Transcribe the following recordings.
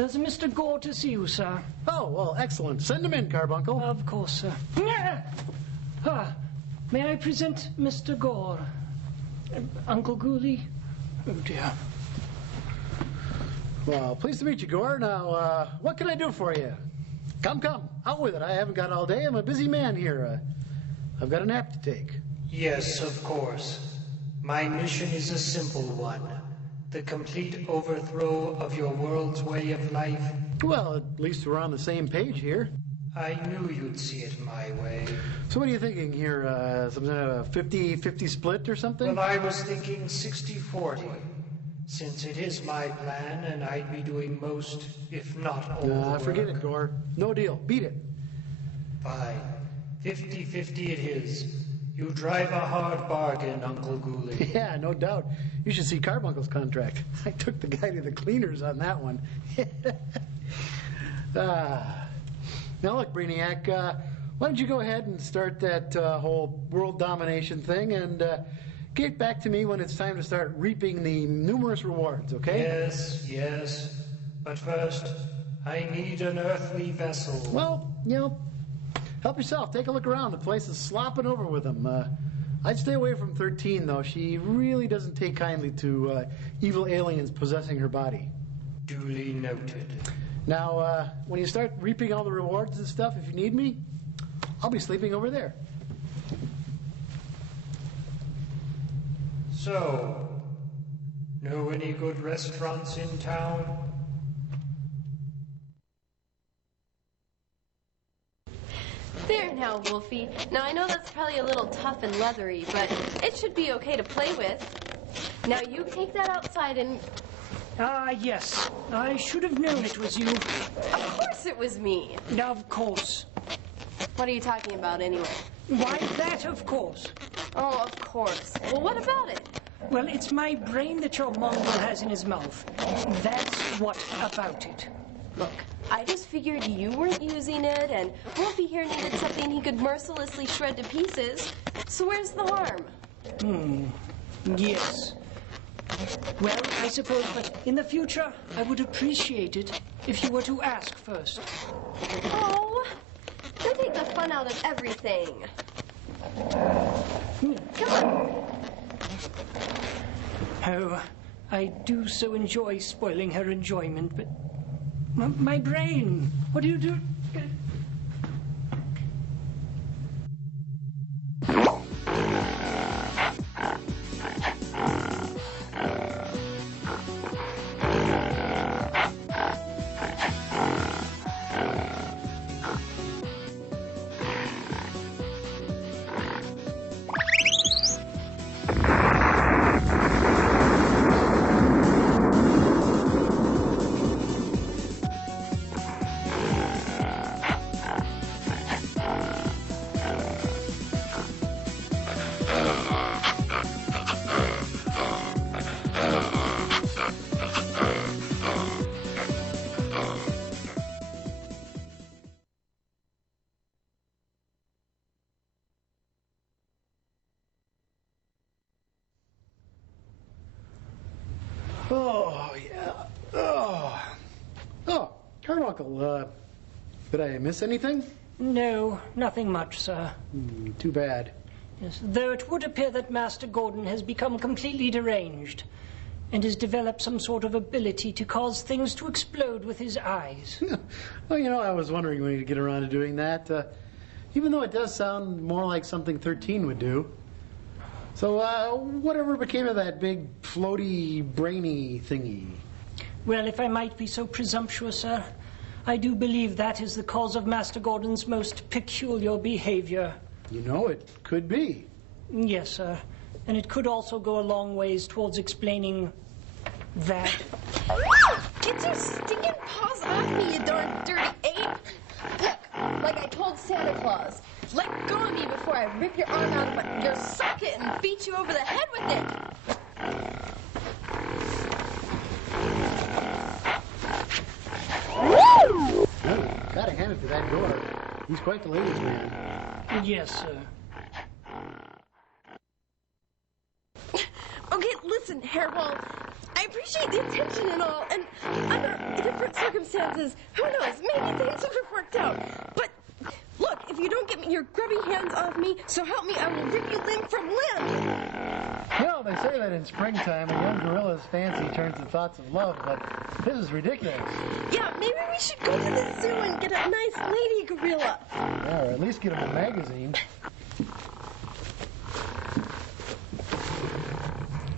There's a Mr. Gore to see you, sir. Oh, well, excellent. Send him in, Carbuncle. Of course, sir. May I present Mr. Gore? Uncle Ghoulie? Oh, dear. Well, pleased to meet you, Gore. Now, what can I do for you? Come, out with it. I haven't got all day. I'm a busy man here. I've got a nap to take. Yes, of course. My mission is a simple one. The complete overthrow of your world's way of life. Well, at least we're on the same page here. I knew you'd see it my way. So what are you thinking here? Some kind of a 50-50 split or something? Well, I was thinking 60-40. Since it is my plan, and I'd be doing most, if not all, the work. Forget it, Gore. No deal. Beat it. Fine. 50-50 it is. You drive a hard bargain, Uncle Ghoulie. Yeah, no doubt. You should see Carbuncle's contract. I took the guy to the cleaners on that one. Now look, Brainiac, why don't you go ahead and start that whole world domination thing and get back to me when it's time to start reaping the numerous rewards, okay? Yes. But first, I need an earthly vessel. Well, help yourself. Take a look around. The place is slopping over with them. I'd stay away from 13, though. She really doesn't take kindly to evil aliens possessing her body. Duly noted. Now, when you start reaping all the rewards and stuff, if you need me, I'll be sleeping over there. So, know any good restaurants in town? There now, Wolfie. Now, I know that's probably a little tough and leathery, but it should be okay to play with. Now, you take that outside and... Yes. I should have known it was you. Of course it was me. Of course. What are you talking about, anyway? Why, that, of course. Oh, of course. Well, what about it? Well, it's my brain that your mongrel has in his mouth. That's what about it. Look, I just figured you weren't using it, and Wolfie here needed something he could mercilessly shred to pieces. So where's the harm? Yes. Well, I suppose, but in the future, I would appreciate it if you were to ask first. Oh, you take the fun out of everything. Come on. Oh, I do so enjoy spoiling her enjoyment, but... My brain! What do you do? Oh, yeah. Oh, Carbuncle, did I miss anything? No, nothing much, sir. Too bad. Yes, though it would appear that Master Gordon has become completely deranged and has developed some sort of ability to cause things to explode with his eyes. Well, I was wondering when he'd get around to doing that, even though it does sound more like something 13 would do. So, whatever became of that big, floaty, brainy thingy? Well, if I might be so presumptuous, sir, I do believe that is the cause of Master Gordon's most peculiar behavior. It could be. Yes, sir. And it could also go a long ways towards explaining that. Get your stinking paws off me, you darn dirty ape! Look, like I told Santa Claus, let go of me before I rip your arm out of your socket and beat you over the head with it! Oh, gotta hand it to that door. He's quite the ladies' man. Yes, sir. Okay, listen, Hairball. I appreciate the attention and all, and I'm not different circumstances, who knows, maybe things would have worked out. But look, if you don't get your grubby hands off me, so help me, I will rip you limb from limb. Well, they say that in springtime a young gorilla's fancy turns to thoughts of love, but this is ridiculous. Yeah, maybe we should go to the zoo and get a nice lady gorilla. Yeah, or at least get him a magazine.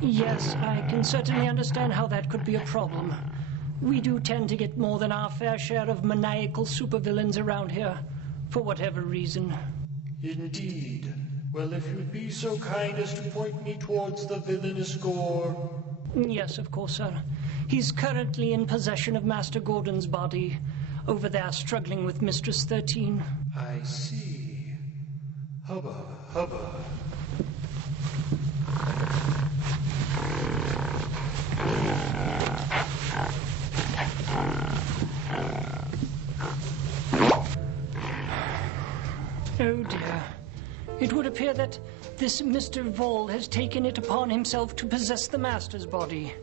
Yes, I can certainly understand how that could be a problem. We do tend to get more than our fair share of maniacal supervillains around here, for whatever reason. Indeed. Well, if you'd be so kind as to point me towards the villainous Gore. Yes, of course, sir. He's currently in possession of Master Gordon's body, over there struggling with Mistress 13. I see. Hubba, hubba. Oh dear. It would appear that this Mr. Voll has taken it upon himself to possess the Master's body.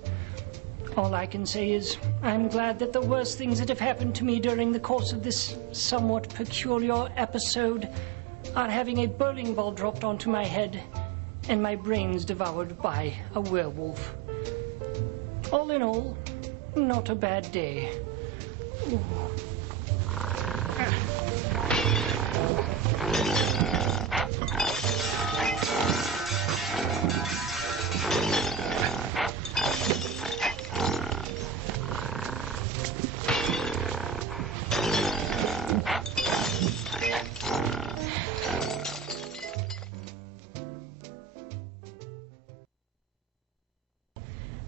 All I can say is, I'm glad that the worst things that have happened to me during the course of this somewhat peculiar episode are having a bowling ball dropped onto my head and my brains devoured by a werewolf. All in all, not a bad day. Ooh.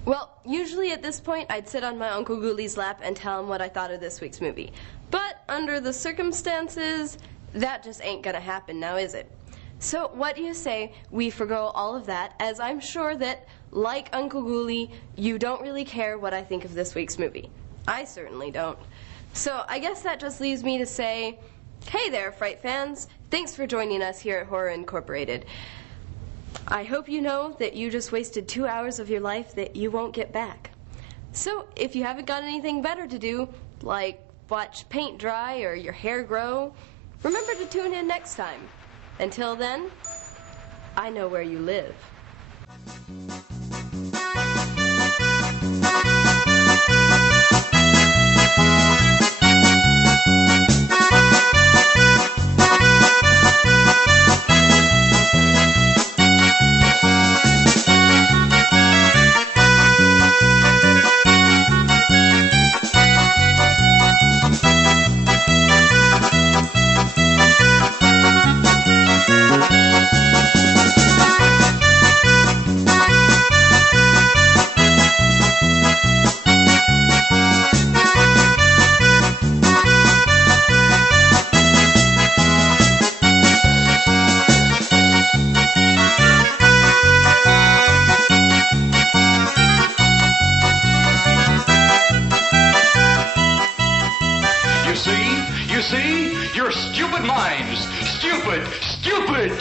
Well, usually at this point, I'd sit on my Uncle Ghoulies' lap and tell him what I thought of this week's movie. But under the circumstances, that just ain't gonna happen now, is it? So what do you say we forgo all of that, as I'm sure that, like Uncle Ghoulie, you don't really care what I think of this week's movie. I certainly don't. So I guess that just leaves me to say, hey there, Fright fans. Thanks for joining us here at Horror Incorporated. I hope you know that you just wasted 2 hours of your life that you won't get back. So if you haven't got anything better to do, like watch paint dry or your hair grow, remember to tune in next time. Until then, I know where you live. You see? Your stupid minds. Stupid! Stupid!